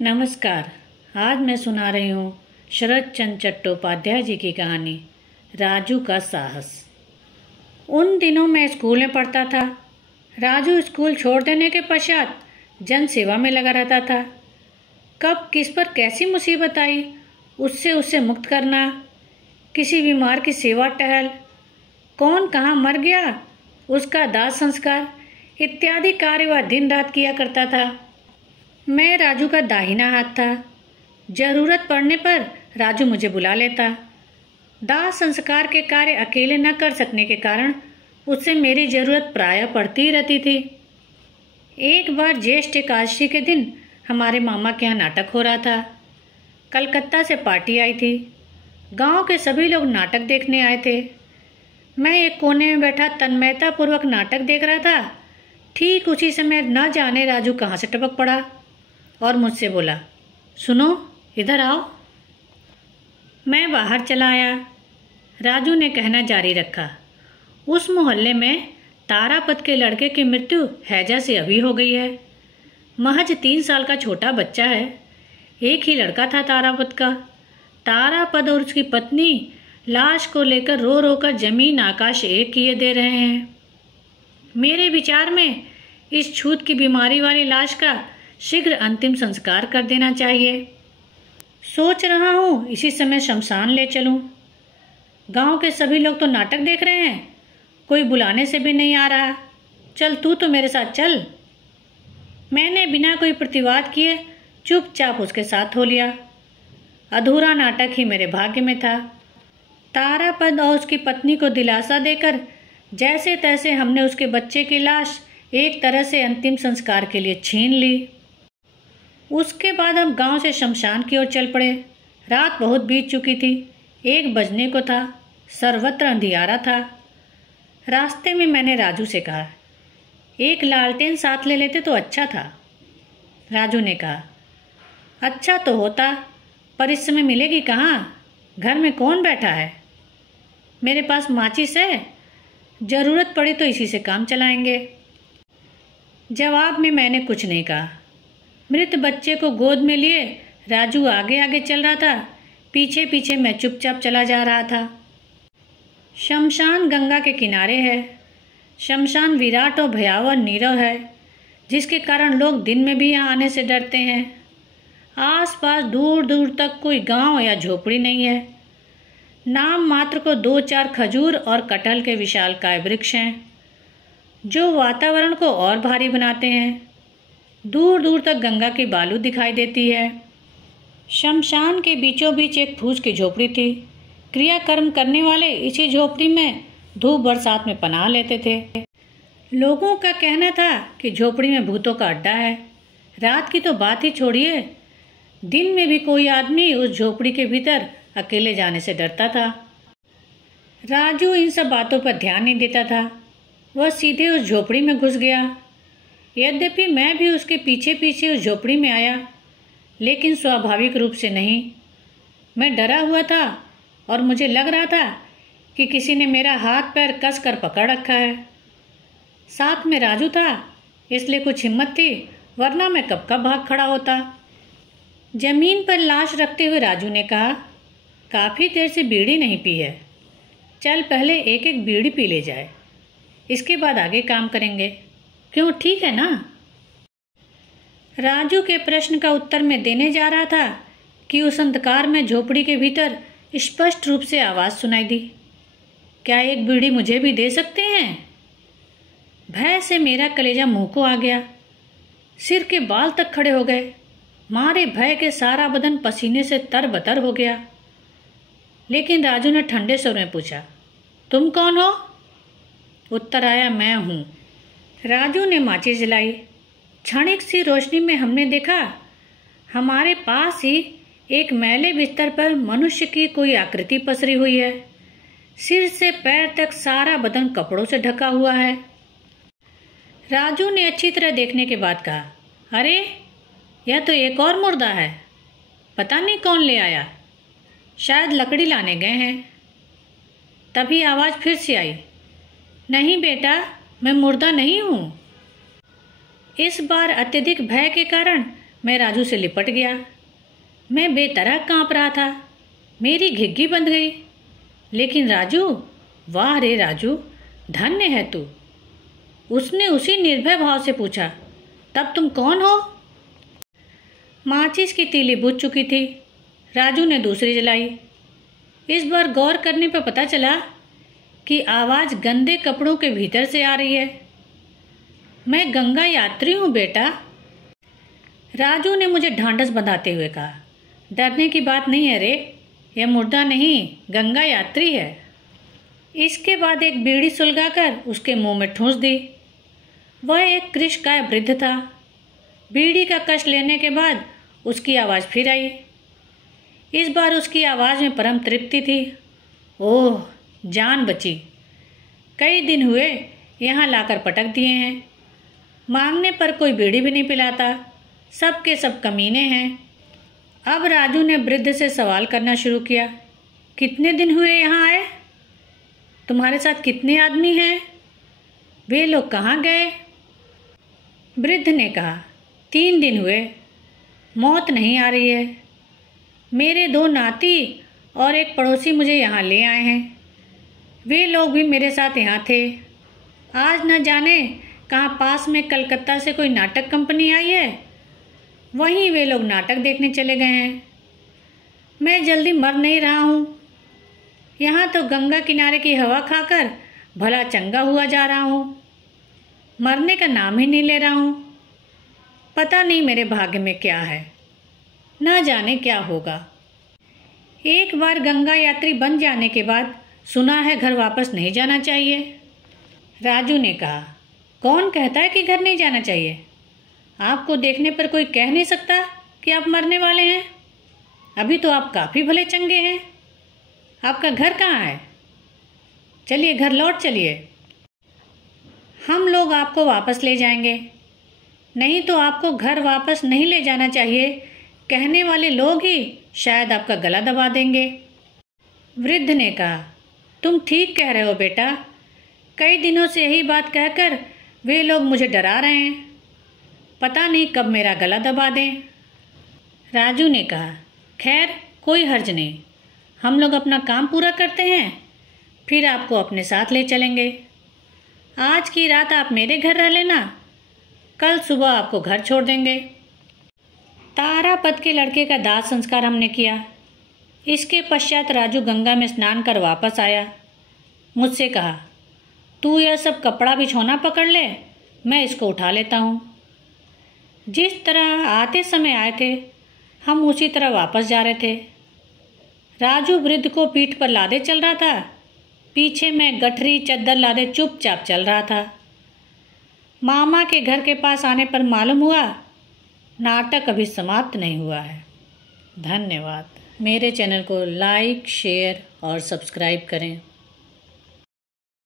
नमस्कार। आज मैं सुना रही हूँ शरद चंद्र चट्टोपाध्याय जी की कहानी राजू का साहस। उन दिनों मैं स्कूल में पढ़ता था। राजू स्कूल छोड़ देने के पश्चात जन सेवा में लगा रहता था। कब किस पर कैसी मुसीबत आई उससे मुक्त करना, किसी बीमार की सेवा टहल, कौन कहाँ मर गया उसका दाह संस्कार इत्यादि कार्य वह दिन रात किया करता था। मैं राजू का दाहिना हाथ था। जरूरत पड़ने पर राजू मुझे बुला लेता। दाह संस्कार के कार्य अकेले न कर सकने के कारण उससे मेरी जरूरत प्रायः पड़ती ही रहती थी। एक बार ज्येष्ठ एकादशी के दिन हमारे मामा के यहाँ नाटक हो रहा था। कलकत्ता से पार्टी आई थी। गांव के सभी लोग नाटक देखने आए थे। मैं एक कोने में बैठा तन्मयता पूर्वक नाटक देख रहा था। ठीक उसी समय न जाने राजू कहाँ से टपक पड़ा और मुझसे बोला, सुनो इधर आओ। मैं बाहर चला आया। राजू ने कहना जारी रखा, उस मोहल्ले में तारापद के लड़के की मृत्यु हैजा से अभी हो गई है। महज 3 साल का छोटा बच्चा है। एक ही लड़का था तारापद का। तारापद और उसकी पत्नी लाश को लेकर रो रो कर जमीन आकाश एक किए दे रहे हैं। मेरे विचार में इस छूत की बीमारी वाली लाश का शीघ्र अंतिम संस्कार कर देना चाहिए। सोच रहा हूँ इसी समय शमशान ले चलूँ। गांव के सभी लोग तो नाटक देख रहे हैं, कोई बुलाने से भी नहीं आ रहा। चल तू तो मेरे साथ चल। मैंने बिना कोई प्रतिवाद किए चुपचाप उसके साथ हो लिया। अधूरा नाटक ही मेरे भाग्य में था। तारापद और उसकी पत्नी को दिलासा देकर जैसे तैसे हमने उसके बच्चे की लाश एक तरह से अंतिम संस्कार के लिए छीन ली। उसके बाद हम गांव से शमशान की ओर चल पड़े। रात बहुत बीत चुकी थी। 1 बजने को था। सर्वत्र अंधियारा था। रास्ते में मैंने राजू से कहा, एक लालटेन साथ ले लेते तो अच्छा था। राजू ने कहा, अच्छा तो होता, पर इस समय मिलेगी कहाँ? घर में कौन बैठा है? मेरे पास माचिस है, जरूरत पड़ी तो इसी से काम चलाएंगे। जवाब में मैंने कुछ नहीं कहा। मृत बच्चे को गोद में लिए राजू आगे आगे चल रहा था। पीछे पीछे मैं चुपचाप चला जा रहा था। शमशान गंगा के किनारे है। शमशान विराट और भयावह नीरव है, जिसके कारण लोग दिन में भी यहाँ आने से डरते हैं। आसपास दूर दूर तक कोई गांव या झोपड़ी नहीं है। नाम मात्र को 2-4 खजूर और कटहल के विशालकाय वृक्ष हैं, जो वातावरण को और भारी बनाते हैं। दूर दूर तक गंगा की बालू दिखाई देती है। शमशान के बीचों बीच एक फूस की झोपड़ी थी। क्रियाकर्म करने वाले इसी झोपड़ी में धूप बरसात में पनाह लेते थे। लोगों का कहना था कि झोपड़ी में भूतों का अड्डा है। रात की तो बात ही छोड़िए, दिन में भी कोई आदमी उस झोपड़ी के भीतर अकेले जाने से डरता था। राजू इन सब बातों पर ध्यान नहीं देता था। वह सीधे उस झोपड़ी में घुस गया। यद्यपि मैं भी उसके पीछे पीछे उस झोपड़ी में आया, लेकिन स्वाभाविक रूप से नहीं। मैं डरा हुआ था और मुझे लग रहा था कि किसी ने मेरा हाथ पैर कस कर पकड़ रखा है। साथ में राजू था, इसलिए कुछ हिम्मत थी, वरना मैं कब का भाग खड़ा होता। जमीन पर लाश रखते हुए राजू ने कहा, काफ़ी देर से बीड़ी नहीं पी है, चल पहले एक एक बीड़ी पी ले जाए, इसके बाद आगे काम करेंगे। क्यों, ठीक है ना? राजू के प्रश्न का उत्तर मैं देने जा रहा था कि उस अंधकार में झोपड़ी के भीतर स्पष्ट रूप से आवाज़ सुनाई दी, क्या एक बीड़ी मुझे भी दे सकते हैं? भय से मेरा कलेजा मुंह को आ गया। सिर के बाल तक खड़े हो गए। मारे भय के सारा बदन पसीने से तरबतर हो गया। लेकिन राजू ने ठंडे स्वर में पूछा, तुम कौन हो? उत्तर आया, मैं हूँ। राजू ने माचिस जलाई। क्षणिक सी रोशनी में हमने देखा, हमारे पास ही एक मैले बिस्तर पर मनुष्य की कोई आकृति पसरी हुई है। सिर से पैर तक सारा बदन कपड़ों से ढका हुआ है। राजू ने अच्छी तरह देखने के बाद कहा, अरे यह तो एक और मुर्दा है, पता नहीं कौन ले आया, शायद लकड़ी लाने गए हैं। तभी आवाज़ फिर से आई, नहीं बेटा, मैं मुर्दा नहीं हूँ। इस बार अत्यधिक भय के कारण मैं राजू से लिपट गया। मैं बेतरह काँप रहा था, मेरी घिग्गी बंध गई। लेकिन राजू, वाह रे राजू, धन्य है तू। उसने उसी निर्भय भाव से पूछा, तब तुम कौन हो? माचिस की तीली बुझ चुकी थी। राजू ने दूसरी जलाई। इस बार गौर करने पर पता चला कि आवाज़ गंदे कपड़ों के भीतर से आ रही है। मैं गंगा यात्री हूँ बेटा, राजू ने मुझे ढांढस बंधाते हुए कहा। डरने की बात नहीं है रे, यह मुर्दा नहीं, गंगा यात्री है। इसके बाद एक बीड़ी सुलगाकर उसके मुंह में ठूंस दी। वह एक कृशकाय वृद्ध था। बीड़ी का कश लेने के बाद उसकी आवाज़ फिर आई। इस बार उसकी आवाज़ में परम तृप्ति थी। ओह, जान बची। कई दिन हुए यहाँ लाकर पटक दिए हैं। मांगने पर कोई बीड़ी भी नहीं पिलाता, सब के सब कमीने हैं। अब राजू ने वृद्ध से सवाल करना शुरू किया, कितने दिन हुए यहाँ आए? तुम्हारे साथ कितने आदमी हैं? वे लोग कहाँ गए? वृद्ध ने कहा, 3 दिन हुए। मौत नहीं आ रही है। मेरे 2 नाती और एक पड़ोसी मुझे यहाँ ले आए हैं। वे लोग भी मेरे साथ यहाँ थे। आज न जाने कहाँ पास में कलकत्ता से कोई नाटक कंपनी आई है, वहीं वे लोग नाटक देखने चले गए हैं। मैं जल्दी मर नहीं रहा हूँ। यहाँ तो गंगा किनारे की हवा खाकर भला चंगा हुआ जा रहा हूँ। मरने का नाम ही नहीं ले रहा हूँ। पता नहीं मेरे भाग्य में क्या है, न जाने क्या होगा। एक बार गंगा यात्री बन जाने के बाद सुना है घर वापस नहीं जाना चाहिए। राजू ने कहा, कौन कहता है कि घर नहीं जाना चाहिए? आपको देखने पर कोई कह नहीं सकता कि आप मरने वाले हैं। अभी तो आप काफ़ी भले चंगे हैं। आपका घर कहाँ है? चलिए घर लौट चलिए, हम लोग आपको वापस ले जाएंगे। नहीं तो आपको घर वापस नहीं ले जाना चाहिए कहने वाले लोग ही शायद आपका गला दबा देंगे। वृद्ध ने कहा, तुम ठीक कह रहे हो बेटा। कई दिनों से यही बात कहकर वे लोग मुझे डरा रहे हैं। पता नहीं कब मेरा गला दबा दें। राजू ने कहा, खैर कोई हर्ज नहीं, हम लोग अपना काम पूरा करते हैं, फिर आपको अपने साथ ले चलेंगे। आज की रात आप मेरे घर रह लेना, कल सुबह आपको घर छोड़ देंगे। तारापद के लड़के का दाह संस्कार हमने किया। इसके पश्चात राजू गंगा में स्नान कर वापस आया। मुझसे कहा, तू यह सब कपड़ा बिछौना पकड़ ले, मैं इसको उठा लेता हूँ। जिस तरह आते समय आए थे, हम उसी तरह वापस जा रहे थे। राजू वृद्ध को पीठ पर लादे चल रहा था, पीछे मैं गठरी चद्दर लादे चुपचाप चल रहा था। मामा के घर के पास आने पर मालूम हुआ नाटक अभी समाप्त नहीं हुआ है। धन्यवाद। मेरे चैनल को लाइक, शेयर और सब्सक्राइब करें।